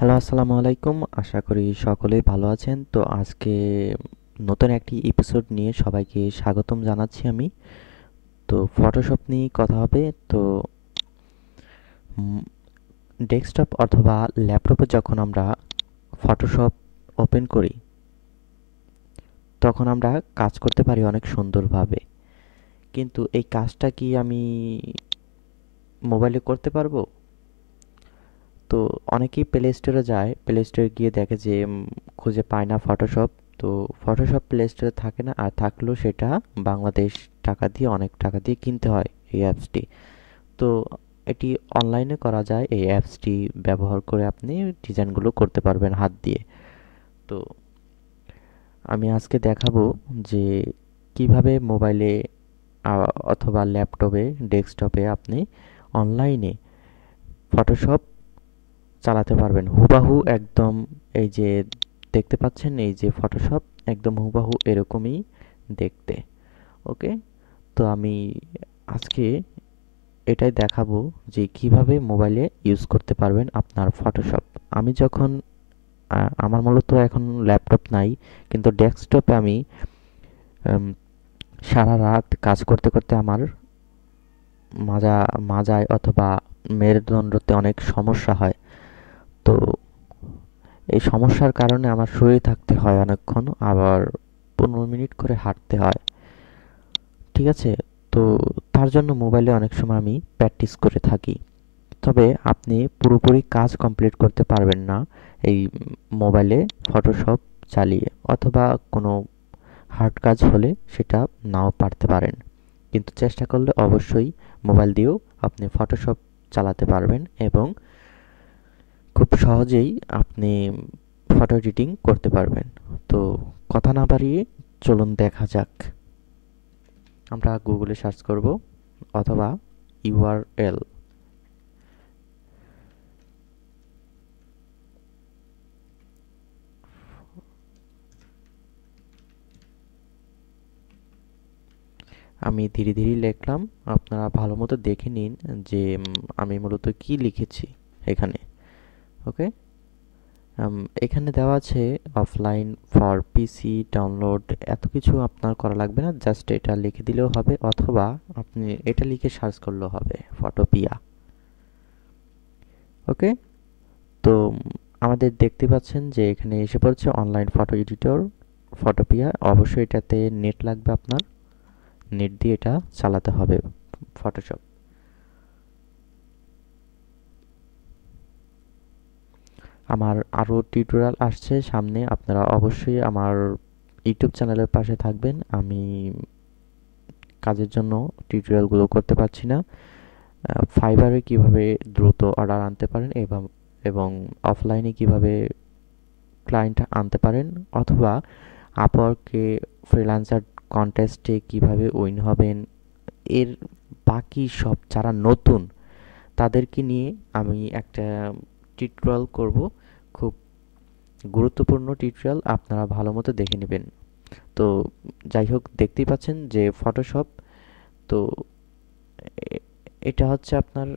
Hello, আসসালামু আলাইকুম। আশা করি সকলেই ভালো আছেন। তো আজকে নতুন একটি এপিসোড নিয়ে সবাইকে স্বাগতম জানাচ্ছি আমি। তো ফটোশপ নিয়ে কথা হবে। তো ডেস্কটপ অথবা ল্যাপটপে যখন আমরা ফটোশপ ওপেন করি, তখন আমরা কাজ করতে পারি অনেক সুন্দরভাবে। কিন্তু এই কাজটা কি আমি মোবাইলে করতে পারবো? তো অনেকেই প্লে স্টোরে যায়, প্লে স্টোরে গিয়ে দেখে যে খুঁজে পায় না ফটোশপ। তো ফটোশপ প্লে স্টোরে থাকে না, আর থাকলেও সেটা বাংলাদেশ টাকা দিয়ে, অনেক টাকা দিয়ে কিনতে হয় এই অ্যাপসটি। তো এটি অনলাইনে করা যায়, এই অ্যাপসটি ব্যবহার করে আপনি ডিজাইনগুলো করতে পারবেন হাত দিয়ে। তো আমি আজকে দেখাবো যে কিভাবে মোবাইলে অথবা ল্যাপটপে, ডেস্কটপে আপনি অনলাইনে ফটোশপ চালাতে পারবেন হুবাহু একদম। এই যে দেখতে পাচ্ছেন, এই যে ফটোশপ একদম হুবাহু এরকমই দেখতে। ওকে, তো আমি আজকে এটাই দেখাবো যে কিভাবে মোবাইলে ইউজ করতে পারবেন আপনার ফটোশপ। আমি যখন আমার মূলত এখন ল্যাপটপ নাই, কিন্তু ডেস্কটপে আমি উম, সারা রাত কাজ করতে করতে আমার মাজা মাজায় অথবা মেরুদণ্ডতে অনেক সমস্যা হয়। তো এই সমস্যার কারণে আমার শুয়ে থাকতে হয় অনেকক্ষণ, আবার 15 মিনিট করে হাঁটতে হয়। ঠিক আছে? তো তার জন্য মোবাইলে অনেক সময় আমি প্র্যাকটিস করে থাকি। তবে আপনি পুরোপুরি কাজ কমপ্লিট করতে পারবেন না এই মোবাইলে ফটোশপ চালিয়ে, অথবা কোনো হার্ড কাজ হলে সেটা নাও পারতে পারেন। কিন্তু চেষ্টা করলে অবশ্যই মোবাইল দিয়েও আপনি ফটোশপ চালাতে পারবেন, এবং খুব সহজেই আপনি ফটো এডিটিং করতে পারবেন। তো কথা না বাড়িয়ে চলুন দেখা যাক। আমরা গুগলে সার্চ করব, অথবা ইউআরএল। আমি ধীরে ধীরে লিখলাম, আপনারা ভালো মতো দেখে নিন যে আমি মূলত কি লিখেছি এখানে। ওকে, এখানে দেওয়া আছে অফলাইন ফর পিসি ডাউনলোড। এত কিছু আপনার করা লাগবে না, জাস্ট এটা লিখে দিলেও হবে, অথবা আপনি এটা লিখে সার্চ করলেও হবে, ফটোপিয়া। ওকে, তো আমাদের দেখতে পাচ্ছেন যে এখানে এসে পড়ছে অনলাইন ফটো এডিটর ফটোপিয়া। অবশ্যই এটাতে নেট লাগবে আপনার, নেট দিয়ে এটা চালাতে হবে ফটোশপ। আমার আরও টিউটোরিয়াল আসছে সামনে, আপনারা অবশ্যই আমার ইউটিউব চ্যানেলের পাশে থাকবেন। আমি কাজের জন্য টিউটোরিয়ালগুলো করতে পারছি না। ফাইবারে কিভাবে দ্রুত অর্ডার আনতে পারেন, এবং এবং অফলাইনে কিভাবে ক্লায়েন্ট আনতে পারেন, অথবা আপওয়ার্কে ফ্রিল্যান্সার কন্টেস্টে কিভাবে উইন হবেন, এর বাকি সব যারা নতুন তাদেরকে নিয়ে আমি একটা টিউটোরিয়াল করব। খুব গুরুত্বপূর্ণ টিউটোরিয়াল, আপনারা ভালো মতো দেখে নেবেন। তো যাই হোক, দেখতেই পাচ্ছেন যে ফটোশপ। তো এ- এটা হচ্ছে আপনার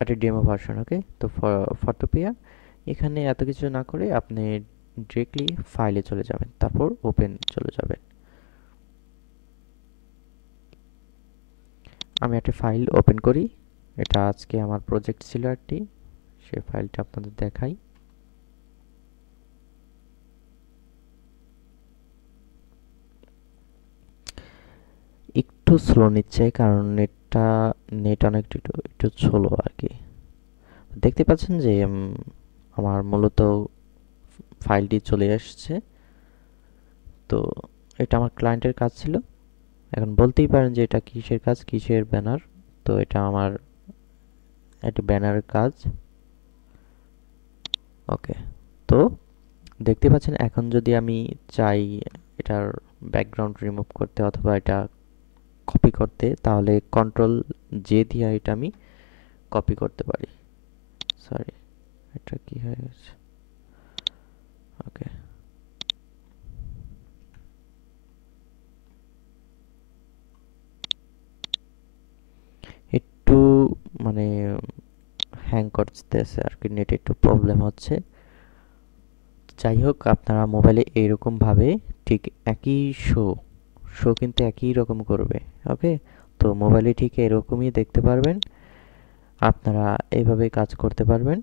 একটা ডেমো ভার্সন। ওকে, তো ফটোপিয়া এখানে এত কিছু না করে আপনি ডিরেক্টলি ফাইলে চলে যাবেন, তারপর ওপেন চলে যাবেন। আমি একটা ফাইল ওপেন করি। এটা আজকে আমার প্রজেক্ট ছিল একটি, সেই ফাইলটা আপনাদের দেখাই। একটু স্লো নিচ্ছে, কারণ নেট অনেক একটু একটু স্লো আর কি। দেখতে পাচ্ছেন যে আমার মূলত ফাইলটি চলে আসছে। তো এটা আমার ক্লায়েন্টের কাজ ছিল। এখন বলতেই পারেন যে এটা কিসের কাজ, কিসের ব্যানার। তো এটা আমার একটা ব্যানারের কাজ। ওকে, তো দেখতে পাচ্ছেন এখন যদি আমি চাই এটার ব্যাকগ্রাউন্ড রিমুভ করতে, অথবা এটা কপি করতে, তাহলে কন্ট্রোল জে দিয়ে এটা আমি কপি করতে পারি। সরি, এটা কি হয়ে গেছে? ওকে, একটু মানে হ্যাং করতেছে আর কি, নেট একটু প্রবলেম হচ্ছে। যাই হোক, আপনারা মোবাইলে এইরকম ভাবে ঠিক একই শো শো কিন্তু একই রকম করবে। ওকে, তো মোবাইলে ঠিক এরকমই দেখতে পারবেন, আপনারা এইভাবে কাজ করতে পারবেন।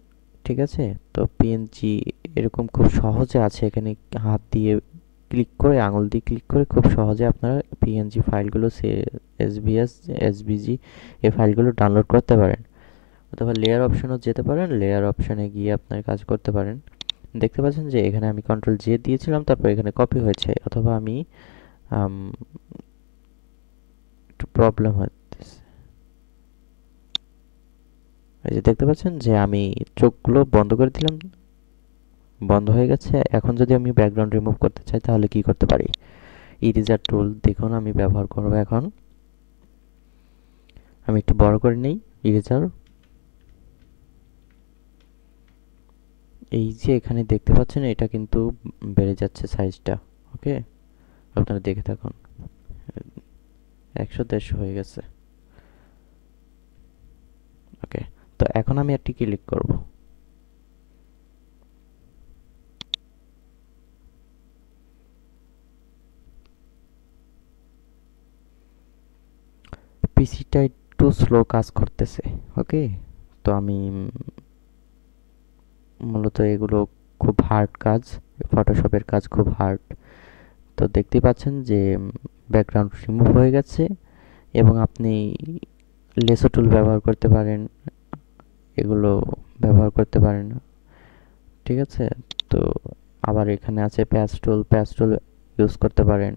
ঠিক আছে, তো পিএনজি এরকম খুব সহজে আছে, এখানে হাত দিয়ে ক্লিক করে, আঙুল দিয়ে ক্লিক করে খুব সহজে আপনারা পিএনজি ফাইলগুলো, এসভিএস, এসভিজি এই ফাইলগুলো ডাউনলোড করতে পারেন। অথবা লেয়ার অপশনও যেতে পারেন, লেয়ার অপশনে গিয়ে আপনার কাজ করতে পারেন। দেখতে পাচ্ছেন যে এখানে আমি কন্ট্রোল জে দিয়েছিলাম, তারপর এখানে কপি হয়েছে। অথবা আমি আম, একটু প্রবলেম হচ্ছে, এই যে দেখতে পাচ্ছেন যে আমি চোখগুলো বন্ধ করে দিলাম, বন্ধ হয়ে গেছে। এখন যদি আমি ব্যাকগ্রাউন্ড রিমুভ করতে চাই তাহলে কি করতে পারি? ইরেজার টুল দেখুন আমি ব্যবহার করব এখন। আমি একটু বড় করে নেই ইরেজার। এই যে এখানে দেখতে পাচ্ছেন এটা কিন্তু বেড়ে যাচ্ছে সাইজটা। ওকে, আপনারা দেখে থাকুন, 100 150 হয়ে গেছে। ওকে, তো এখন আমি একটি ক্লিক করব। পিসিটা একটু স্লো কাজ করতেছে। ওকে, তো আমি মূলত এগুলো খুব হার্ড কাজ, ফটোশপের কাজ খুব হার্ড। তো দেখতেই পাচ্ছেন যে ব্যাকগ্রাউন্ড রিমুভ হয়ে গেছে, এবং আপনি লেসো টুল ব্যবহার করতে পারেন, এগুলো ব্যবহার করতে পারেন। ঠিক আছে, তো আবার এখানে আছে প্যাচ টুল ইউজ করতে পারেন,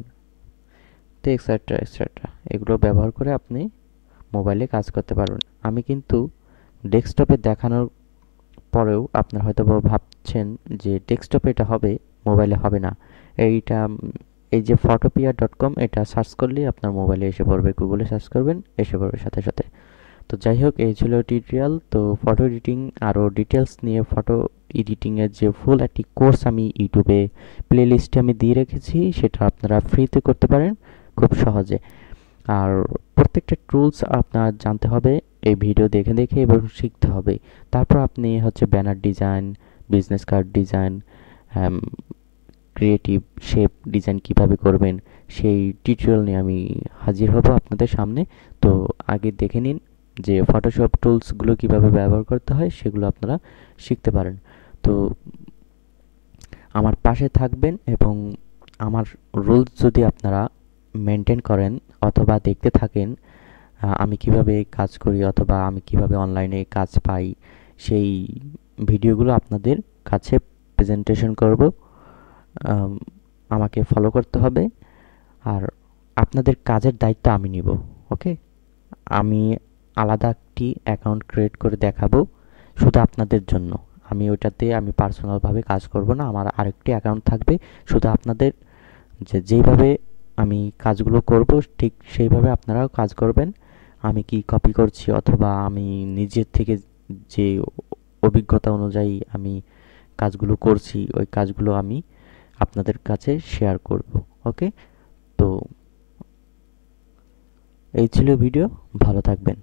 তো এক্সেট্রা এক্সেট্রা, এগুলো ব্যবহার করে আপনি মোবাইলে কাজ করতে পারবেন। আমি কিন্তু ডেস্কটপে দেখানোর পরেও আপনারা হয়তো ভাবছেন যে ডেস্কটপে এটা হবে, মোবাইলে হবে না। এইটা এই যে photopia.com, এটা সার্চ করলেই আপনার মোবাইলে এসে পড়বে, গুগলে সার্চ করবেন এসে পড়বে সাথে সাথে। তো যাই হোক, এই ছিল টিউটোরিয়াল। তো ফটো এডিটিং আরও ডিটেলস নিয়ে, ফটো এডিটিংয়ের যে ফুল একটি কোর্স আমি ইউটিউবে প্লে লিস্টে আমি দিয়ে রেখেছি, সেটা আপনারা ফ্রিতে করতে পারেন খুব সহজে। আর প্রত্যেকটা টুলস আপনার জানতে হবে, এই ভিডিও দেখে দেখে এবং শিখতে হবে। তারপর আপনি হচ্ছে banner design, business card design, creative shape design কিভাবে করবেন, সেই টিউটোরিয়াল নিয়ে আমি হাজির হব আপনাদের সামনে। তো আগে দেখে নিন যে ফটোশপ টুলসগুলো কিভাবে ব্যবহার করতে হয়, সেগুলো আপনারা শিখতে পারেন। তো আমার পাশে থাকবেন, এবং আমার রুলস যদি আপনারা মেনটেন করেন অথবা দেখতে থাকেন, আমি কিভাবে কাজ করি অথবা আমি কিভাবে অনলাইনে কাজ পাই, সেই ভিডিওগুলো আপনাদের কাছে প্রেজেন্টেশন করব। আম, আমাকে ফলো করতে হবে, আর আপনাদের কাজের দায়িত্ব আমি নিব। ওকে, আমি আলাদা একটি অ্যাকাউন্ট ক্রিয়েট করে দেখাবো শুধু আপনাদের জন্য। আমি ওইটাতে আমি পার্সোনালভাবে কাজ করব না, আমার আরেকটি অ্যাকাউন্ট থাকবে শুধু আপনাদের, যে যেইভাবে আমি কাজগুলো করব ঠিক সেইভাবে আপনারাও কাজ করবেন। আমি কি কপি করছি অথবা আমি নিজের থেকে যে অভিজ্ঞতা অনুযায়ী আমি কাজগুলো করছি, ওই কাজগুলো আমি আপনাদের কাছে শেয়ার করব। ওকে, তো এই ছিল ভিডিও, ভালো থাকবেন।